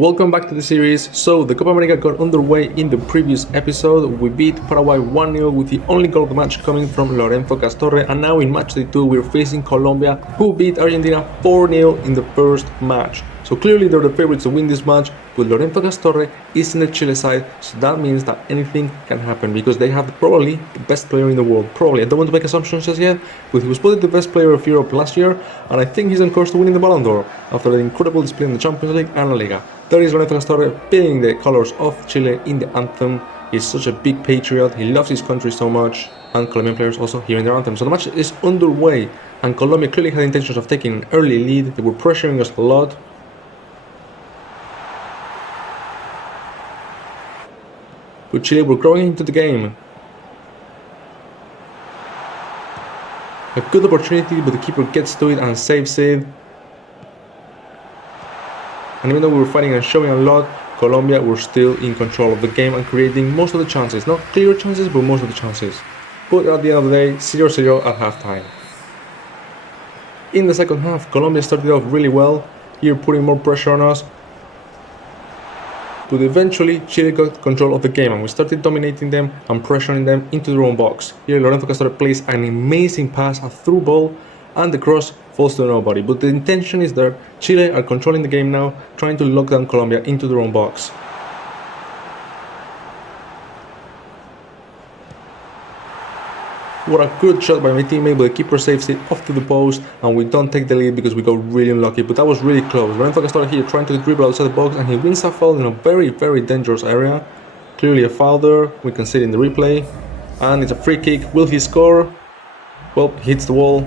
Welcome back to the series. So the Copa America got underway in the previous episode. We beat Paraguay 1-0 with the only goal of the match coming from Lorenzo Castorre, and now in match day 2 we're facing Colombia, who beat Argentina 4-0 in the first match. So clearly they're the favorites to win this match, but Lorenzo Castorre is in the Chile side, so that means that anything can happen because they have probably the best player in the world. Probably, I don't want to make assumptions just yet, but he was voted the best player of Europe last year, and I think he's on course to winning the BAL d'Or after the incredible display in the Champions League and La Liga. There is Lorenzo Castorre playing the colors of Chile in the anthem. He's such a big patriot, he loves his country so much, and Colombian players also hearing their anthem. So the match is underway, and Colombia clearly had intentions of taking an early lead. They were pressuring us a lot. But Chile were growing into the game. A good opportunity, but the keeper gets to it and saves it. And even though we were fighting and showing a lot, Colombia were still in control of the game and creating most of the chances. Not clear chances, but most of the chances. But at the end of the day, 0-0 at halftime. In the second half, Colombia started off really well, here putting more pressure on us. But eventually, Chile got control of the game and we started dominating them and pressuring them into their own box. Here, Lorenzo Castorre plays an amazing pass, a through ball, and the cross falls to nobody. But the intention is there. Chile are controlling the game now, trying to lock down Colombia into their own box. What a good shot by my teammate, but the keeper saves it off to the post and we don't take the lead because we got really unlucky, but that was really close. Lorenzo Castorre here trying to dribble outside the box and he wins a foul in a very dangerous area. Clearly a foul there, we can see it in the replay. And it's a free kick. Will he score? Well, he hits the wall.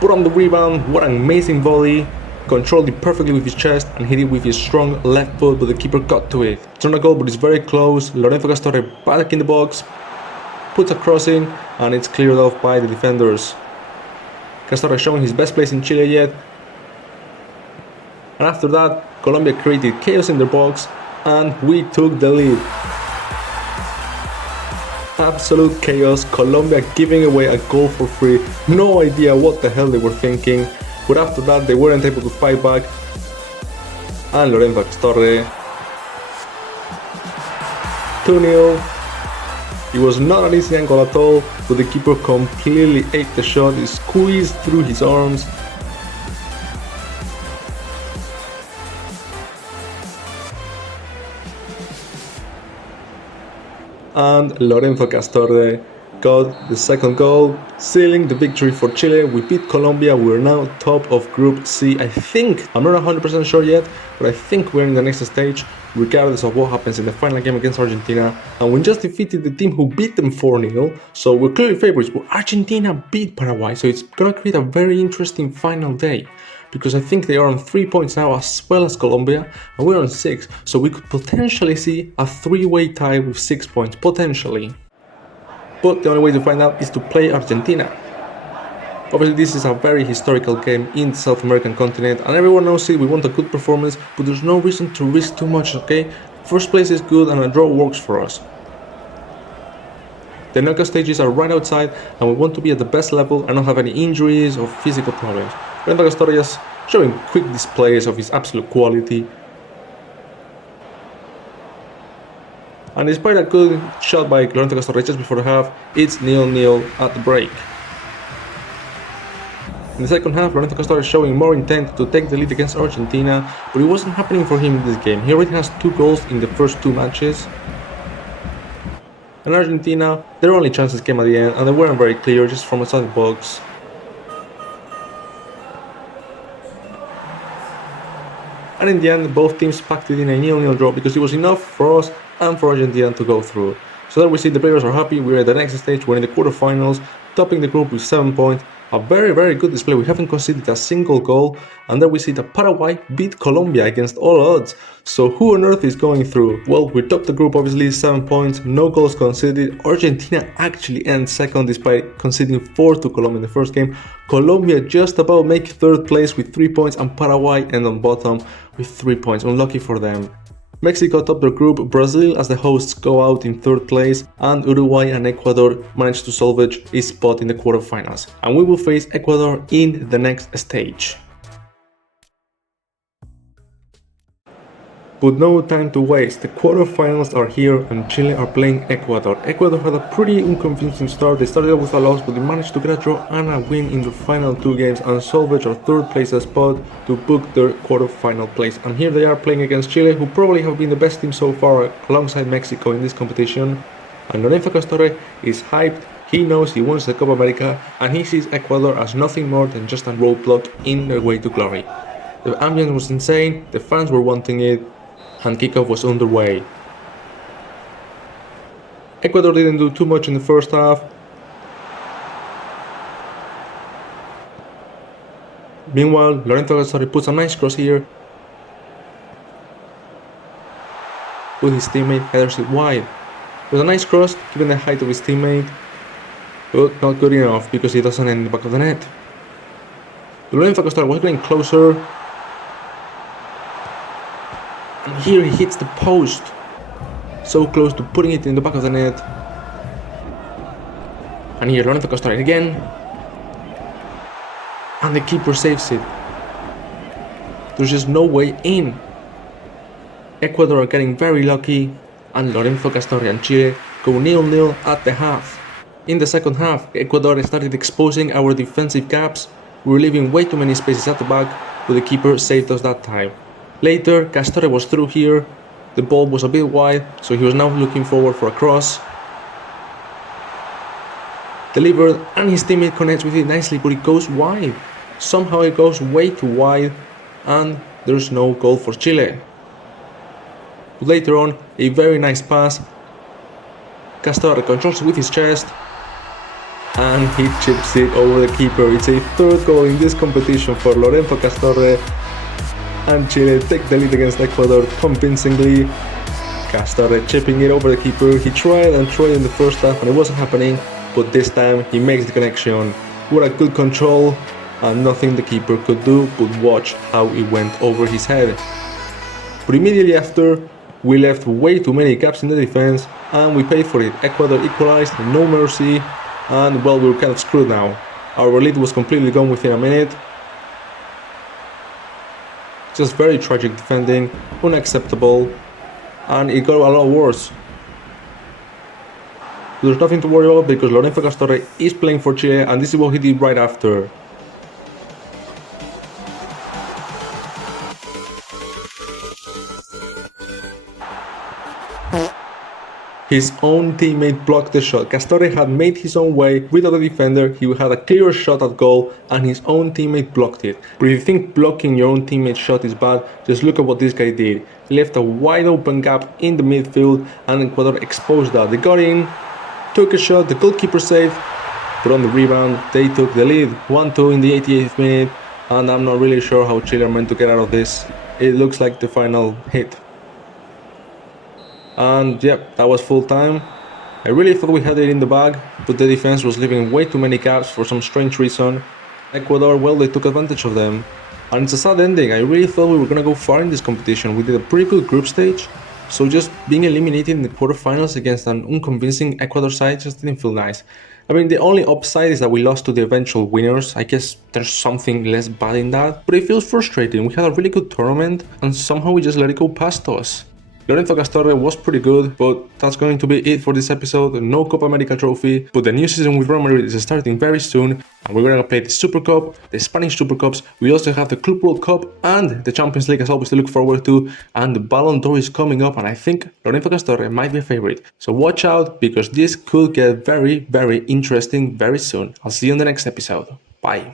Put on the rebound, what an amazing volley. Controlled it perfectly with his chest and hit it with his strong left foot, but the keeper got to it. It's not a goal, but it's very close. Lorenzo Castorre back in the box. Puts a crossing and it's cleared off by the defenders. Castorre showing his best place in Chile yet. And after that, Colombia created chaos in their box and we took the lead. Absolute chaos, Colombia giving away a goal for free. No idea what the hell they were thinking. But after that, they weren't able to fight back. And Lorenzo Castorre. 2-0. It was not an easy angle at all, but the keeper completely ate the shot, he squeezed through his arms. And Lorenzo Castorre got the second goal, sealing the victory for Chile. We beat Colombia, we're now top of Group C. I think, I'm not 100% sure yet, but I think we're in the next stage, regardless of what happens in the final game against Argentina. And we just defeated the team who beat them 4-0, so we're clearly favorites, but Argentina beat Paraguay, so it's gonna create a very interesting final day. Because I think they are on 3 points now as well as Colombia, and we're on 6, so we could potentially see a 3-way tie with 6 points, potentially. But the only way to find out is to play Argentina. Obviously this is a very historical game in the South American continent and everyone knows it, we want a good performance, but there's no reason to risk too much, okay? First place is good and a draw works for us. The knockout stages are right outside and we want to be at the best level and not have any injuries or physical problems. Lorenzo Castorre is showing quick displays of his absolute quality. And despite a good shot by Lorenzo Castorre just before the half, it's 0-0 at the break. In the second half, Lorenzo Castorre is showing more intent to take the lead against Argentina, but it wasn't happening for him in this game. He already has 2 goals in the first 2 matches. And Argentina, their only chances came at the end and they weren't very clear, just from outside the box. And in the end, both teams packed it in a 0-0 draw because it was enough for us and for Argentina to go through. So there we see the players are happy, we're at the next stage, we're in the quarterfinals, topping the group with 7 points. A very good display, we haven't conceded a single goal, and there we see that Paraguay beat Colombia against all odds. So who on earth is going through? Well, we topped the group obviously, 7 points, no goals conceded. Argentina actually ends second despite conceding 4 to Colombia in the first game. Colombia just about make 3rd place with 3 points and Paraguay end on bottom with 3 points, unlucky for them. Mexico top the group, Brazil as the hosts go out in 3rd place, and Uruguay and Ecuador managed to salvage a spot in the quarterfinals. And we will face Ecuador in the next stage. But no time to waste, the quarterfinals are here and Chile are playing Ecuador. Ecuador had a pretty unconvincing start, they started off with a loss but they managed to get a draw and a win in the final 2 games and salvage our 3rd place spot to book their quarterfinal place. And here they are playing against Chile, who probably have been the best team so far alongside Mexico in this competition. And Lorenzo Castorre is hyped, he knows he wants the Copa America and he sees Ecuador as nothing more than just a roadblock in their way to glory. The ambience was insane, the fans were wanting it, and kickoff was underway. Ecuador didn't do too much in the first half. Meanwhile, Lorenzo Castorre puts a nice cross here, with his teammate headers it wide. It was a nice cross given the height of his teammate, but not good enough because he doesn't end in the back of the net. Lorenzo Castorre was getting closer, and here he hits the post, so close to putting it in the back of the net. And here Lorenzo Castorre again, and the keeper saves it. There's just no way in. Ecuador are getting very lucky, and Lorenzo Castorre and Chile go 0-0 at the half. In the second half, Ecuador started exposing our defensive gaps. We were leaving way too many spaces at the back, but the keeper saved us that time. Later, Castorre was through here, the ball was a bit wide, so he was now looking forward for a cross. Delivered, and his teammate connects with it nicely, but it goes wide. Somehow it goes way too wide, and there's no goal for Chile. But later on, a very nice pass. Castorre controls it with his chest, and he chips it over the keeper. It's a 3rd goal in this competition for Lorenzo Castorre, and Chile take the lead against Ecuador convincingly. Castorre chipping it over the keeper. He tried and tried in the first half and it wasn't happening, but this time he makes the connection. What a good control, and nothing the keeper could do but watch how it went over his head. But immediately after, we left way too many gaps in the defense and we paid for it. Ecuador equalized, no mercy, and well, we were kind of screwed now. Our lead was completely gone within a minute. Just very tragic defending, unacceptable, and it got a lot worse. There's nothing to worry about because Lorenzo Castorre is playing for Chile and this is what he did right after. His own teammate blocked the shot. Castorre had made his own way without a defender, he had a clear shot at goal and his own teammate blocked it. But if you think blocking your own teammate's shot is bad, just look at what this guy did. He left a wide open gap in the midfield and Ecuador exposed that. They got in, took a shot, the goalkeeper saved, but on the rebound they took the lead. 1-2 in the 88th minute, and I'm not really sure how Chile are meant to get out of this. It looks like the final hit. And yep, that was full time. I really thought we had it in the bag, but the defense was leaving way too many gaps for some strange reason. Ecuador, well, they took advantage of them. And it's a sad ending. I really thought we were gonna go far in this competition. We did a pretty good group stage, so just being eliminated in the quarterfinals against an unconvincing Ecuador side just didn't feel nice. I mean, the only upside is that we lost to the eventual winners. I guess there's something less bad in that, but it feels frustrating. We had a really good tournament and somehow we just let it go past us. Lorenzo Castorre was pretty good, but that's going to be it for this episode. No Copa America trophy, but the new season with Real Madrid is starting very soon, and we're gonna play the Super Cup, the Spanish Super Cups. We also have the Club World Cup and the Champions League as always to look forward to, and the Ballon d'Or is coming up, and I think Lorenzo Castorre might be a favorite. So watch out, because this could get very, very interesting very soon. I'll see you in the next episode. Bye.